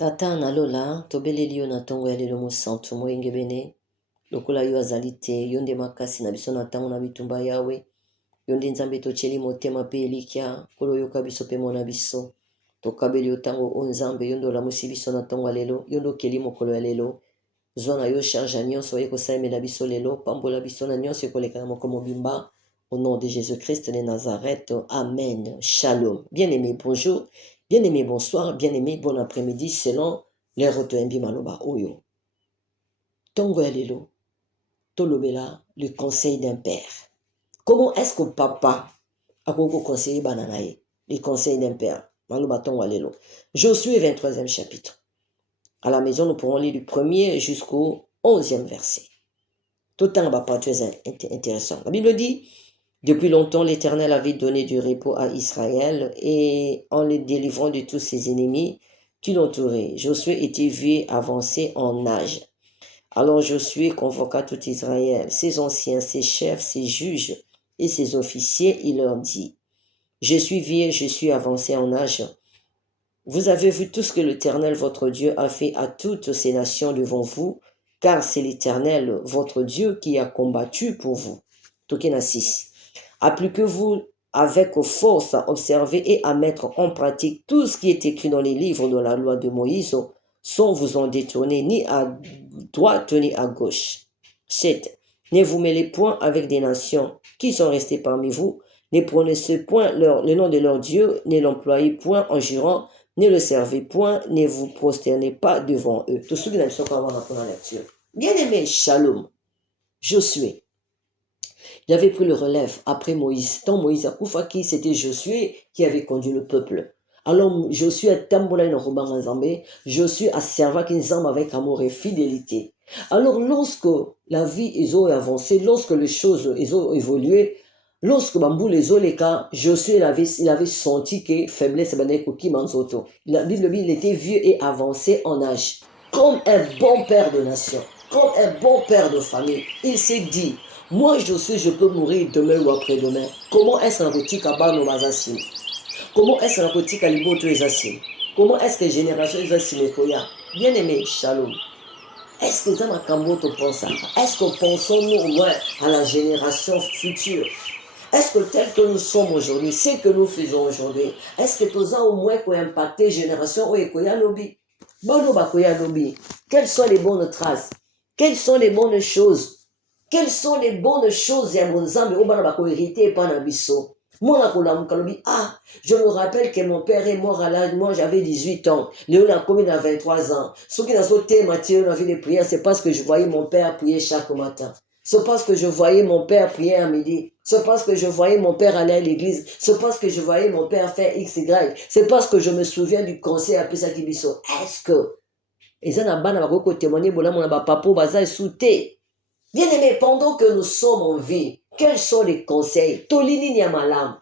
Tata nalola tobeleli yo na ntongo ya lelo mosantu moyenge bene lokola yo azali te yo nde makasi na biso na ntango na bitumba yawe yo nde nzambe totyeli motema mpe elikya nkolo oyoka biso mpe mona biso tokabeli yo ntango o nzambe yo nde olamusi biso na ntongo ya lelo yo nde okeli mokolo ya lelo zwa na yo charge ya nyonso oye kosalemela biso lelo pambola biso na nyonso ekoleka na moko mobimba au nom de Jésus-Christ de Nazareth. Amen. Shalom. Bien-aimé, bonjour. Bien-aimé, bonsoir. Bien-aimé, bon après-midi selon les retombées maloba oyo. Tongo ya lelo, tolobela le conseil d'un père. Comment est-ce que papa a conseillé bananaye? Le conseil d'un père. Maloba tongo ya lelo. Josué 23e chapitre. À la maison, nous pourrons lire du 1er jusqu'au 11e verset. Tout un bas très intéressant. La Bible dit: depuis longtemps, l'Éternel avait donné du repos à Israël et en le délivrant de tous ses ennemis qui l'entouraient. Josué était vieux avancé en âge. Alors Josué convoqua tout Israël, ses anciens, ses chefs, ses juges et ses officiers. Il leur dit: je suis vieux, je suis avancé en âge. Vous avez vu tout ce que l'Éternel votre Dieu a fait à toutes ces nations devant vous, car c'est l'Éternel votre Dieu qui a combattu pour vous. Tokena 6. Appliquez-vous avec force à observer et à mettre en pratique tout ce qui est écrit dans les livres de la loi de Moïse, sans vous en détourner ni à droite ni à gauche. 7. Ne vous mêlez point avec des nations qui sont restées parmi vous, ne prononcez point le nom de leur Dieu, ne l'employez point en jurant, ne le servez point, ne vous prosternez pas devant eux. Tout ce qui est dans la lecture. Bien-aimé, shalom. Josué. Il avait pris le relève après Moïse. Tant Moïse a Koufaki, c'était Josué qui avait conduit le peuple. Alors Josué a tambola une roban ensemble. Josué a servi Kinzam avec amour et fidélité. Alors lorsque la vie a avancé, lorsque les choses ont évolué, lorsque Bambou les Oleka, Josué il avait senti que faiblesse la Bible dit il était vieux et avancé en âge. Comme un bon père de nation, comme un bon père de famille, il s'est dit: moi, Josué, je peux mourir demain ou après-demain. Comment est-ce qu'on retire à nos mazassim? Comment est-ce qu'on retire à l'ibot les assim? Comment est-ce que génération les assim bien aimé, shalom. Est-ce que dans Kambo te pense? Est-ce que pensons-nous au moins à la génération future? Est-ce que tel que nous sommes aujourd'hui, ce que nous faisons aujourd'hui, est-ce que tous au moins qu'on impacté génération ou ekoya lobby? Quelles sont les bonnes traces? Quelles sont les bonnes choses? Quelles sont les bonnes choses ya monzambe obana bako hérité par nabiso? Moi je me rappelle que mon père est mort à l'âge, moi j'avais 18 ans. Léon a commis à 23 ans. Ce qui n'a sauté Mathieu dans la vie de prière, c'est parce que je voyais mon père prier chaque matin. C'est parce que je voyais mon père prier à midi. C'est parce que je voyais mon père aller à l'église. C'est parce que je voyais mon père faire X, Y. C'est parce que je me souviens du conseil à Pisa Kibiso. Est-ce que et ça n'a pas de témoigner pour la mon papa baza souté. Bien-aimé, pendant que nous sommes en vie, quels sont les conseils? Tolini nyamalam,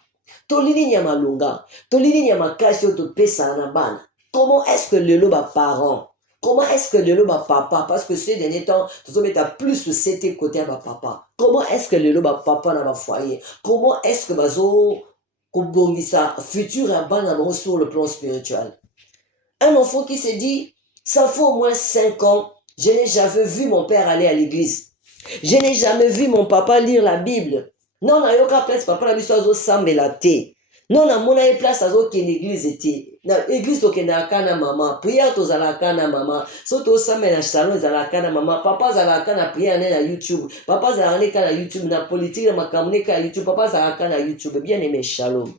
tolini nyamalunga, tolini nyamakasio to pesa anabana. Comment est-ce que le loba parent? Comment est-ce que le loba papa? Parce que ces derniers temps, nous sommes à plus de 7 côtés à ma papa. Comment est-ce que le loba papa dans ma foyer? Comment est-ce que bazo kobongisa futur abana sur le plan spirituel? Un enfant qui se dit, ça fait au moins 5 ans, je n'ai jamais vu mon père aller à l'église. Je n'ai jamais vu mon papa lire la Bible. Non, na yoka place papa la biso azo sambela te. Non, na mona e place azo ke l'église te. Na église to ke na kana mama, prière to zala kana mama. So to sambela salon zala kana mama, papa zala kana prière na YouTube. Papa zala kana YouTube na politique na makamune ka YouTube, papa zala kana YouTube. Bien aimé, shalom.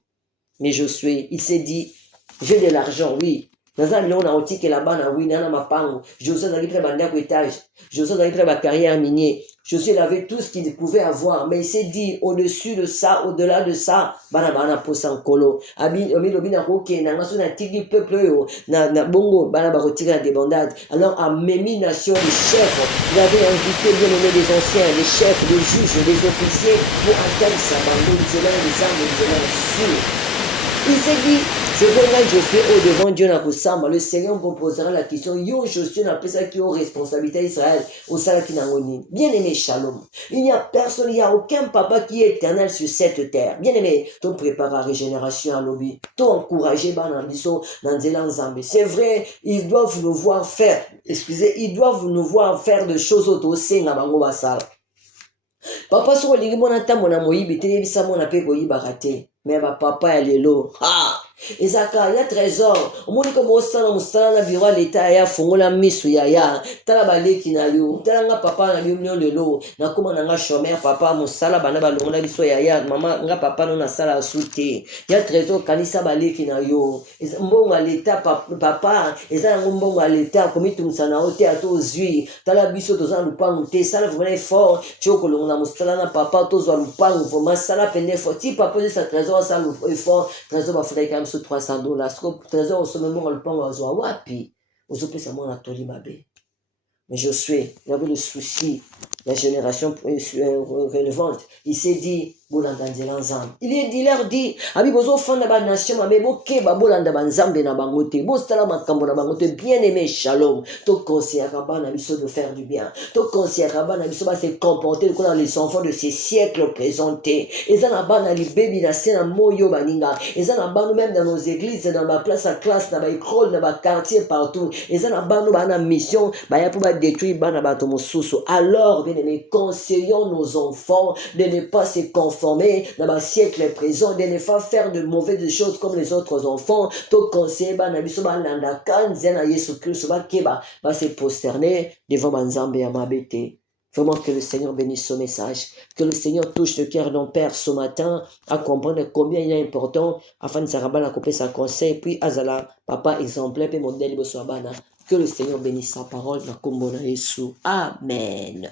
Mais Josué, il s'est dit, j'ai de l'argent, oui. Naza milona na otike là-bas na oui na mapango. Josué a près banda étage. Josué a près ba carrière minier. Josué avait tout ce qu'il pouvait avoir, mais il s'est dit au-dessus de ça, au-delà de ça, bana posan kolo. Abi omi na roke na ngaso na tigi peuple yo na bongo bana ba retirer la débandade. Alors à Mémi nation les chefs, il avait invité bien aimé les anciens, les chefs, les juges, les officiers pour atteindre sa bande, les armes, les sûrs. Il s'est dit, C'est pourquoi je fais au-devant Dieu n'a pas le Seigneur vous posera la question, yo je suis dans ça qui ont responsabilité Israël, au salaire bien aimé, shalom. Il n'y a personne, il n'y a aucun papa qui est éternel sur cette terre. Bien aimé, ton prépare la régénération à l'objet, ton encourager c'est vrai, ils doivent nous voir faire, ils doivent nous voir faire des choses autour de bango basala. Papa so lingi mona ta mona moyibi te bisa mona pe koyiba kate. Mais papa ya lelo. Ha! Ezaka ya trésor. Omoni ko mosala musala na bureau l'état ya fongola misu ya. Tala baleki na yo. Tala nga papa na yo lelo. Na koma na nga chômeur papa musala bana balongola biso ya. Mama nga papa no na sala sute. Ya trésor kanisa baleki na yo. Mbongo ya l'état papa eza na mbongo ya l'état komitumisa na ote ato zui. Tala biso toza lupangu te sala vraiment fort. Chokolo na musala na papa tozwa lupangu vraiment sala pende fort. Ti papa sa trésor sa fort trésor ba frais quand même sur $300. Trésor au sommet mo lupangu azwa wapi. Ozopesa mona toli mabe. Mais Josué, il avait le souci, la génération relevante. Il s'est dit, il leur dit, Abi bozo fanda ba nation mabe boke ba bolanda ba nzambe na bangote, bo stala makambo na bangote, bien aimé shalom. To conseillera ba na biso de faire du bien. To conseillera ba na biso ba se comporter comme les enfants de ces siècles présentés. Ezana ba na libebi na sena moyo baninga. Ezana ba nous même dans nos églises, dans ma place à classe, dans ma école, dans ma quartier partout. Ezana ba nous ba na mission, ba ya pour ba détruire ba na ba to mosusu. Alors bien aimé, conseillons nos enfants de ne pas se conformer dans le siècle présent, de ne pas faire de mauvaises choses comme les autres enfants. To conseil ba na biso ba landa kan zena Yesu Christ ba keba ba se prosterner devant banzambe ya mabete. Vraiment que le Seigneur bénisse ce message, que le Seigneur touche le cœur d'un père ce matin à comprendre combien il est important afin de s'arraber à couper sa conseil puis azala papa exemplaire et modèle de Boswabana. Que le Seigneur bénisse sa parole dans Kombo na Yesu. Amen.